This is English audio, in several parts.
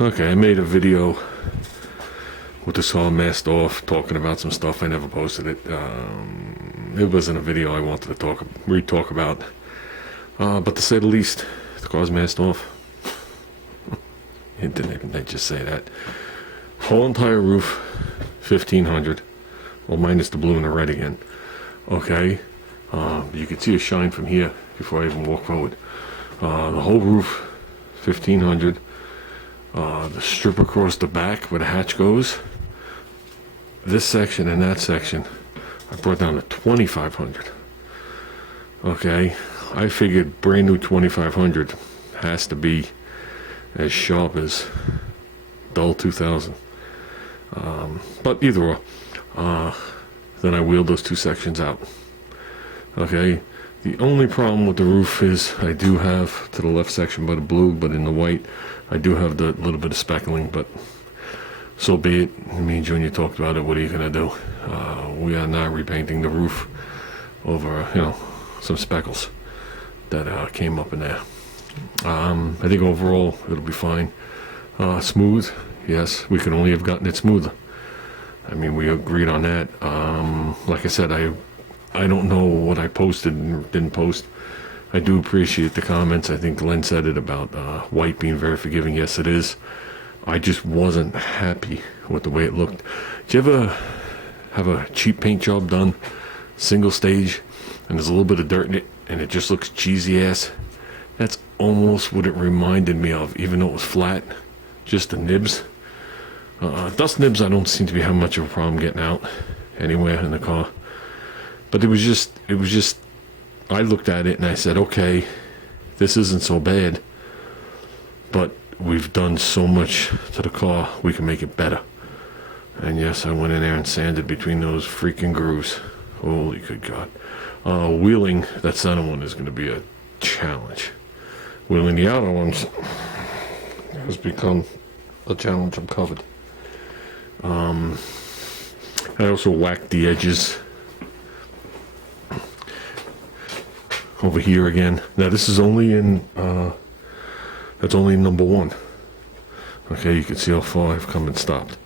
Okay, I made a video with this all masked off, talking about some stuff. I never posted it. It wasn't a video I wanted to re-talk about. But to say the least, the car's masked off. It didn't even just say that. Whole entire roof, 1500. Well, minus the blue and the red again. Okay, you can see a shine from here before I even walk forward. The whole roof, 1500. The strip across the back where the hatch goes, this section and that section, I brought down to 2500. Okay, I figured brand new 2500 has to be as sharp as dull 2000. But either or, then I wheeled those two sections out. Okay, the only problem with the roof is I do have to the left section by the blue, but in the white I do have the little bit of speckling, but so be it. Me and Junior talked about it. What are you gonna do? We are not repainting the roof over, some speckles that came up in there. I think overall it'll be fine. Smooth, yes. We could only have gotten it smoother. I mean, we agreed on that. Like I said, I don't know what I posted and didn't post. I do appreciate the comments. I think Glenn said it about white being very forgiving. Yes, it is. I just wasn't happy with the way it looked. Did you ever have a cheap paint job done, single stage, and there's a little bit of dirt in it, and it just looks cheesy ass? That's almost what it reminded me of, even though it was flat. Just the nibs. Dust nibs I don't seem to be having much of a problem getting out anywhere in the car. But it was just, I looked at it and I said, okay, this isn't so bad, but we've done so much to the car, we can make it better. And yes, I went in there and sanded between those freaking grooves. Holy good God. Wheeling that center one is going to be a challenge. Wheeling the outer ones has become a challenge. I'm covered. I also whacked the edges over here again. Now this is only in that's only number one. Okay, you can see how far I've come and stopped.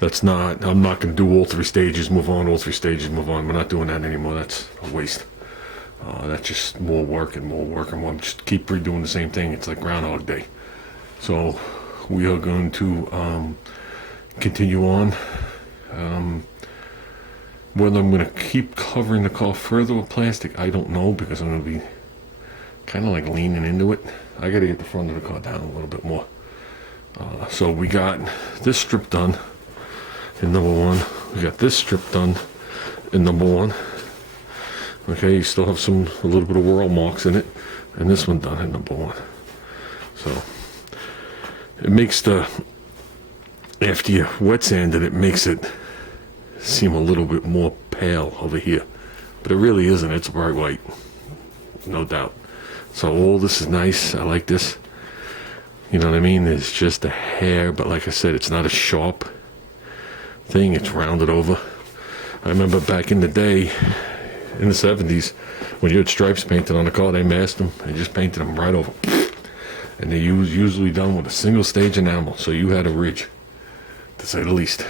That's not, I'm not going to do all three stages, move on, all three stages, move on. We're not doing that anymore. That's a waste. That's just more work and more work and more. Just keep redoing the same thing. It's like Groundhog Day. So we are going to continue on. Whether I'm going to keep covering the car further with plastic, I don't know, because I'm going to be kind of like leaning into it. I got to get the front of the car down a little bit more. So we got this strip done in number one. We got this strip done in number one. Okay, you still have a little bit of whirl marks in it, and this one done in number one. So it makes after you wet sanded it, makes it seem a little bit more pale over here, but it really isn't. It's bright white, no doubt. So all this is nice. I like this. You know what I mean? It's just a hair, but like I said, it's not a sharp thing. It's rounded over. I remember back in the day, in the 70s, when you had stripes painted on the car, they masked them and just painted them right over. And they usually done with a single stage enamel, so you had a ridge, to say the least.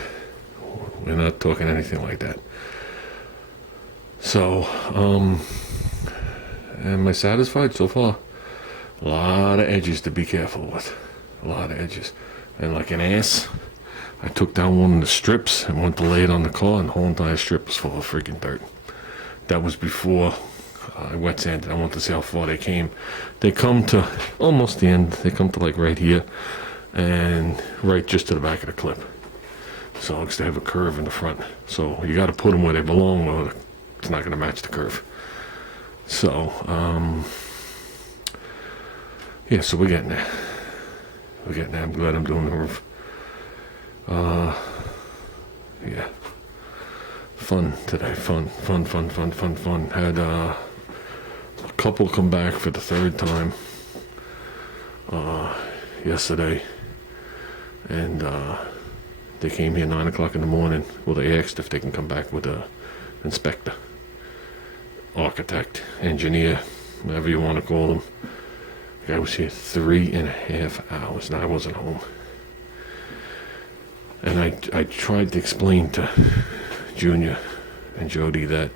We're not talking anything like that. So, am I satisfied so far? A lot of edges to be careful with. A lot of edges. And like an ass, I took down one of the strips and went to lay it on the car, and the whole entire strip was full of freaking dirt. That was before I wet sanded. I want to see how far they came. They come to almost the end. They come to like right here, and right just to the back of the clip. So they have a curve in the front. So you got to put them where they belong, or it's not going to match the curve. So, yeah, so we're getting there. We're getting there. I'm glad I'm doing the roof. Yeah. Fun today. Fun. Had a couple come back for the third time yesterday. And they came here 9 o'clock in the morning. Well, they asked if they can come back with a inspector, architect, engineer, whatever you want to call them. The guy was here 3.5 hours, and I wasn't home. And I tried to explain to Junior and Jody that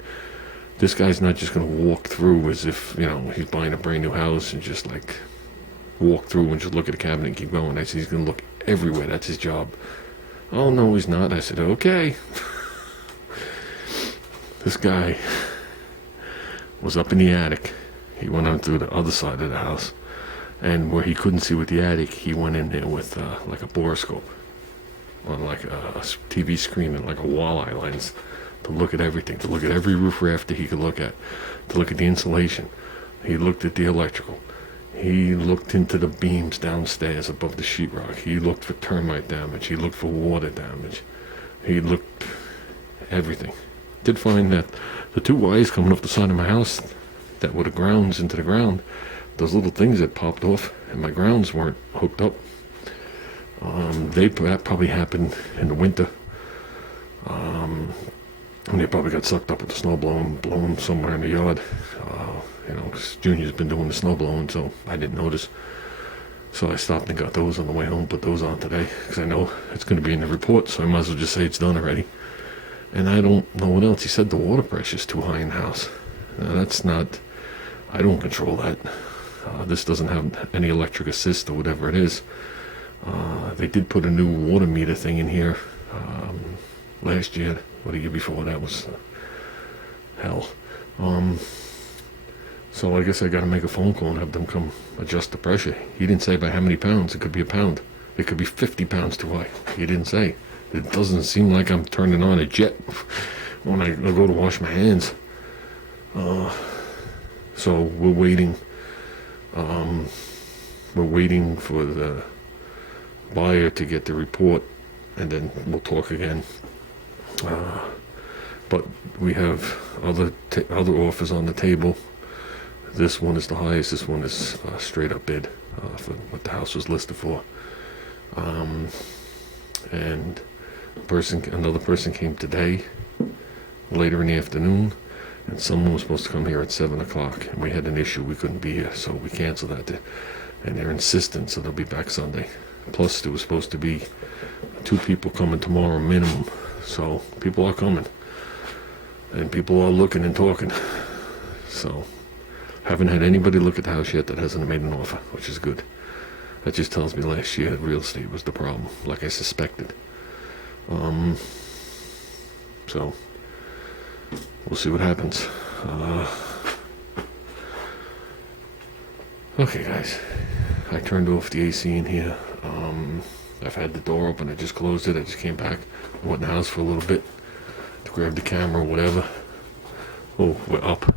this guy's not just going to walk through as if, he's buying a brand new house and just like walk through and just look at a cabinet and keep going. I said, he's going to look everywhere. That's his job. Oh, no, he's not. I said, okay. This guy was up in the attic. He went on through the other side of the house. And where he couldn't see with the attic, he went in there with like a borescope on like a TV screen and like a walleye lens to look at everything, to look at every roof rafter he could look at, to look at the insulation. He looked at the electrical. He looked into the beams downstairs above the sheetrock. He looked for termite damage. He looked for water damage. He looked everything. Did find that the two wires coming off the side of my house that were the grounds into the ground, those little things that popped off, and my grounds weren't hooked up. That probably happened in the winter. And they probably got sucked up with the snow blown somewhere in the yard. Because Junior's been doing the snow blowing, so I didn't notice. So I stopped and got those on the way home, put those on today, because I know it's going to be in the report, so I might as well just say it's done already. And I don't know what else. He said the water pressure's too high in the house. Now, that's not, I don't control that. This doesn't have any electric assist or whatever it is. They did put a new water meter thing in here last year, or the year before. That was hell. So I guess I got to make a phone call and have them come adjust the pressure. He didn't say by how many pounds. It could be a pound. It could be 50 pounds too high. He didn't say. It doesn't seem like I'm turning on a jet when I go to wash my hands. So we're waiting. We're waiting for the buyer to get the report, and then we'll talk again. But we have other offers on the table. This one is the highest. This one is straight up bid for what the house was listed for. And another person came today, later in the afternoon, and someone was supposed to come here at 7 o'clock, and we had an issue. We couldn't be here, so we canceled that. And they're insistent, so they'll be back Sunday. Plus, there was supposed to be 2 people coming tomorrow minimum. So people are coming, and people are looking and talking. So haven't had anybody look at the house yet that hasn't made an offer, which is good. That just tells me last year real estate was the problem, like I suspected. So we'll see what happens. Okay, guys, I turned off the AC in here. I've had the door open. I just closed it. I just came back. I went in the house for a little bit to grab the camera or whatever. Oh, we're up.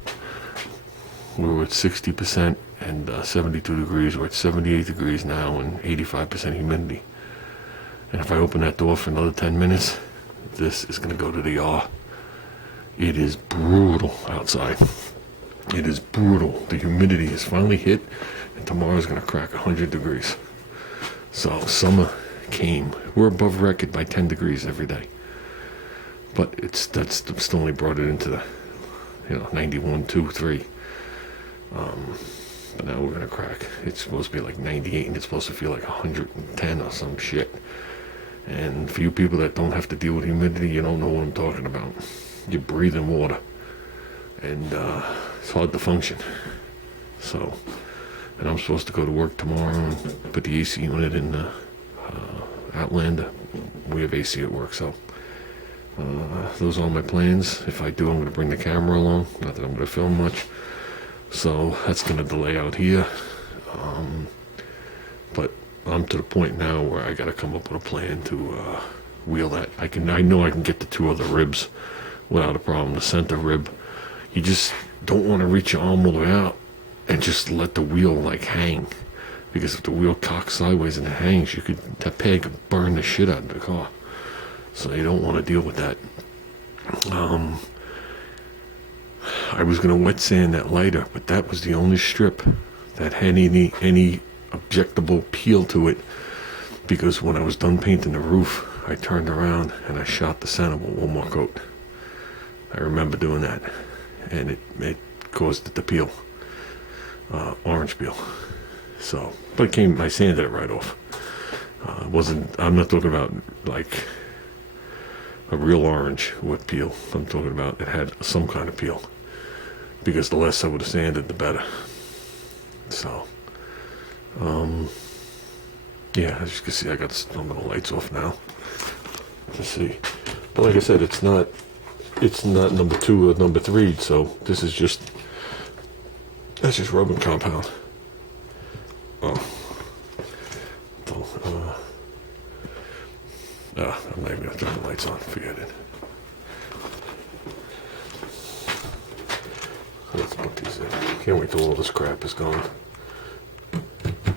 We were at 60% and 72 degrees. We're at 78 degrees now and 85% humidity. And if I open that door for another 10 minutes, this is going to go to the R. It is brutal outside. It is brutal. The humidity has finally hit, and tomorrow's going to crack 100 degrees. So summer came. We're above record by 10 degrees every day. But that's still only brought it into the 91, 2, 3. But now we're going to crack. It's supposed to be like 98, and it's supposed to feel like 110 or some shit. And for you people that don't have to deal with humidity, you don't know what I'm talking about. You're breathing water, and it's hard to function. So, and I'm supposed to go to work tomorrow and put the AC unit in Outlander. We have AC at work, so those are all my plans. If I do, I'm going to bring the camera along. Not that I'm going to film much. So that's going to delay out here. But I'm to the point now where I got to come up with a plan to wheel that. I know I can get the 2 other ribs without a problem. The center rib, you just don't want to reach your arm all the way out and just let the wheel like hang, because if the wheel cocks sideways and it hangs, that peg could burn the shit out of the car. So you don't want to deal with that. I was going to wet sand that lighter, but that was the only strip that had any objectable peel to it, because when I was done painting the roof, I turned around and I shot the center with one more coat. I remember doing that, and it caused it to peel, orange peel. So, but I sanded it right off. I'm not talking about like a real orange with peel. I'm talking about it had some kind of peel, because the less I would have sanded, the better. So, yeah, as you can see, I got some of the lights off now. Let's see. But like I said, it's not number 2 or number 3, so this is that's just rubbing compound. Oh. I'm not even gonna turn the lights on, forget it. Let's put these in. Can't wait till all this crap is gone.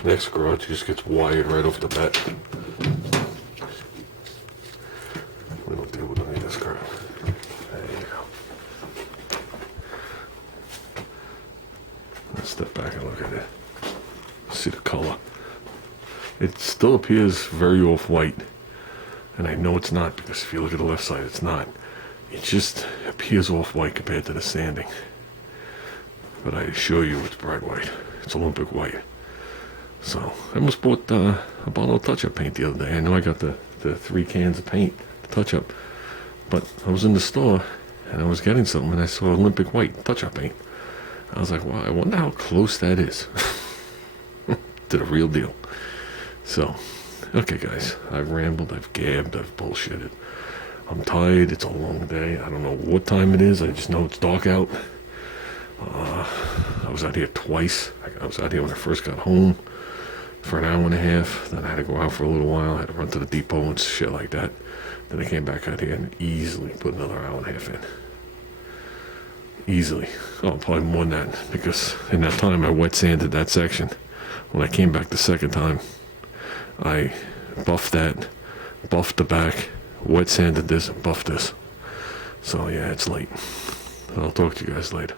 Next garage just gets wired right off the bat. We don't deal with any of this crap. There you go. Let's step back and look at it. See the color. It still appears very off-white. And I know it's not, because if you look at the left side, it's not. It just appears off-white compared to the sanding. But I assure you it's bright white. It's Olympic white. So, I almost bought a bottle of touch-up paint the other day. I know I got the 3 cans of paint, the touch-up. But I was in the store, and I was getting something, and I saw Olympic white touch-up paint. I was like, wow, I wonder how close that is to the real deal. So, okay, guys, I've rambled, I've gabbed, I've bullshitted. I'm tired, it's a long day. I don't know what time it is, I just know it's dark out. I was out here twice. I was out here when I first got home for an hour and a half. Then I had to go out for a little while. I had to run to the depot and shit like that. Then I came back out here and easily put another hour and a half in. Easily. Oh, probably more than that, because in that time I wet sanded that section. When I came back the second time, I buffed that, buffed the back, wet sanded this, and buffed this. So yeah, it's late. I'll talk to you guys later.